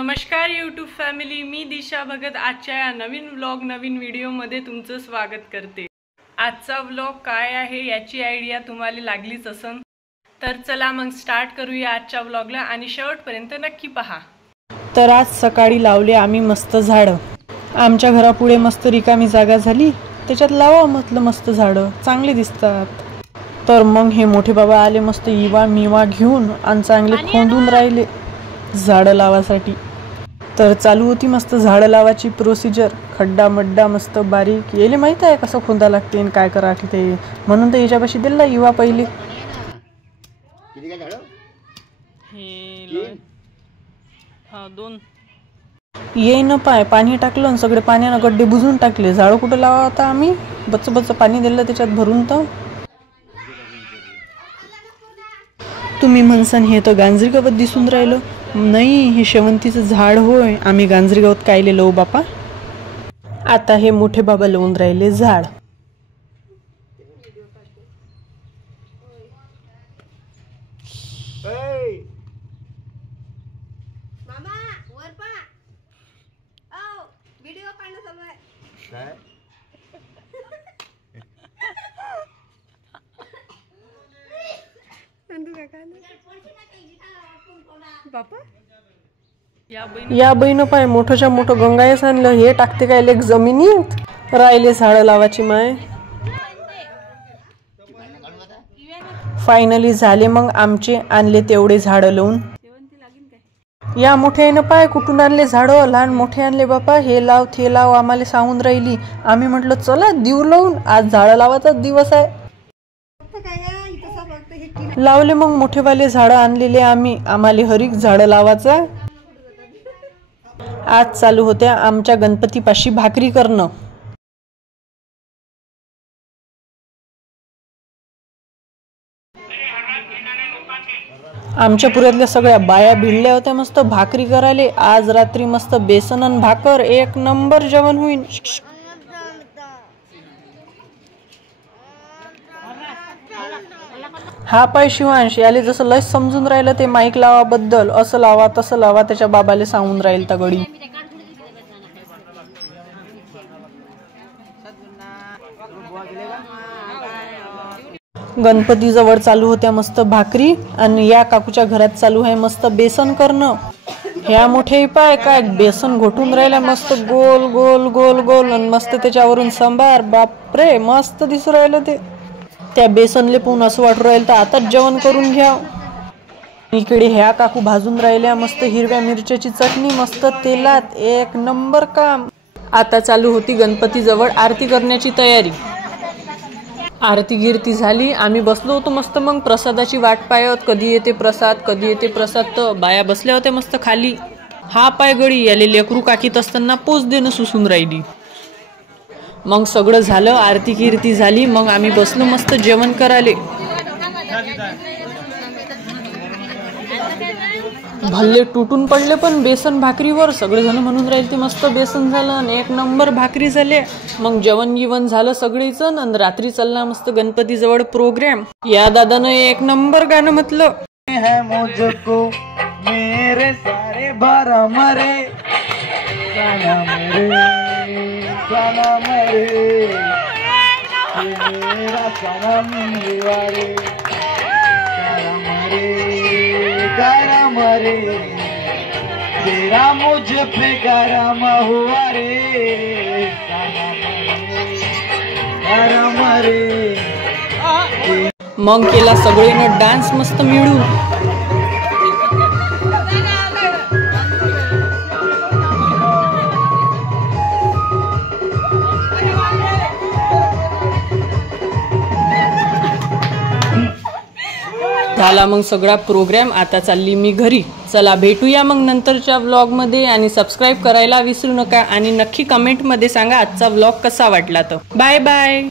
नमस्कार YouTube family, मी दिशा भगत आजच्या या नवीन व्हिडिओमध्ये तुमचं स्वागत करते। आजचा व्लॉग काय आहे याची आयडिया तुम्हाला लागलीच असन, तर चला मग स्टार्ट करूया आजच्या व्लॉगला आणि शेवटपर्यंत नक्की पहा। तर आज सकाळी लावले आम्ही मस्त झाडं। आमच्या घरापुढे मस्त रिकामी जागा झाली, त्याच्यात लावा म्हटलं मस्त झाडं, चांगली दिसतात। तर मग हे मोठे बाबा आले मस्त इवा मिवा घेऊन आणि चांगले खोंडून राहिले झाडं लावासाठी। तर चालू होती मस्त झाडं लावायची प्रोसिजर, खड्डा मड्डा मस्त बारीक, येले माहित आहे कसं खोंदा लागते आणि काय करा लागते, म्हणून तर याच्यापाशी दिला इवा पहिले। दोन ये न पाय पाणी टाकलं आणि सगळे पाण्यानं गड्डे बुजून टाकले। झाडं कुठं लावा आता आम्ही, बच्च पाणी दिलं त्याच्यात भरून। तर तुम्ही म्हणसान हे तर गांजरी गवत दिसून राहिलं, नाही हे शेवंतीचं झाड होय। आम्ही गांजरी गवत कायले लावू बापा। आता हे मोठे बाबा लावून राहिले झाड। या बहिण पाय मोठंच्या मोठं गंगायस आणलं, हे टाकते काय लेक जमिनीत, राहिले झाडं लावायची माय। फायनली झाले मग आमचे आणले तेवढे झाडं लावून। या मोठ्याने पाय कुठून आणले झाडं, लहान मोठे आणले बापा, हे लाव ते लाव आम्हाला सांगून राहिली। आम्ही म्हटलं चला देऊ लावून, आज झाडं लावायचा दिवस आहे। लावले मग मोठेवाले झाडं आणलेले आम्ही, आम्हाला हरिक झाडं लावायचा। आज चालू होत्या आमच्या गणपतीपाशी भाकरी करणं। आमच्या पुऱ्यातल्या सगळ्या बाया भिडल्या होत्या मस्त भाकरी करायला। आज रात्री मस्त बेसन आणि भाकर, एक नंबर जेवण होईल। हा पाय शिवांश, याले जसं लय समजून राहिलं ते माईक लावाबद्दल, असं लावा तसं लावा, त्याच्या बाबाले सांगून राहील त्या गडी। गणपती जवळ चालू होत्या मस्त भाकरी आणि या काकूच्या घरात चालू आहे मस्त बेसन करणं। ह्या मोठे पाय काय बेसन घोटून राहिला मस्त गोल गोल गोल गोल, आणि मस्त त्याच्यावरून सांबार, बापरे मस्त दिसू राहिलं ते। त्या बेसनले पाहून असं वाटू राहिलं तर आताच जेवण करून घ्या। इकडे ह्या काकू भाजून राहिल्या मस्त हिरव्या मिरच्याची चटणी मस्त तेलात, एक नंबर काम। आता चालू होती गणपती जवळ आरती करण्याची तयारी। आरती गिरती झाली, आम्ही बसलो होतो मस्त मग प्रसादाची वाट पाहत, कधी येते प्रसाद। तर बाया बसल्या होत्या मस्त खाली। हा पाय गडी याले लेकरू काकीत असताना पोच देणं सुसून राहिली। मग सगळं झालं, आरती कीर्ती झाली, मग आम्ही बसलो मस्त जेवण करायले। भल्ले तुटून पडले पण बेसन भाकरीवर, सगळेजण म्हणून राहिले ते मस्त बेसन झालं आणि एक नंबर भाकरी झाले। मग जेवण झालं सगळीच, आणि रात्री चालला मस्त गणपती जवळ प्रोग्राम। या दादानं एक नंबर गाणं म्हटलं, है मुझको मेरे सारे भरम रे, सनम रे मेरा सनम दीवारे, करम रे तेरा मुझ पे करम हुआ रे, करम रे। मग केला सगळीनं डान्स मस्त मिळून। झाला मग सगळा प्रोग्राम, आता चालली मी घरी। चला भेटूया मग नंतरच्या व्लॉग मध्ये, आणि सबस्क्राईब करायला विसरू नका, आणि नक्की कमेंट मध्ये सांगा आजचा व्लॉग कसा वाटला। तर बाय बाय।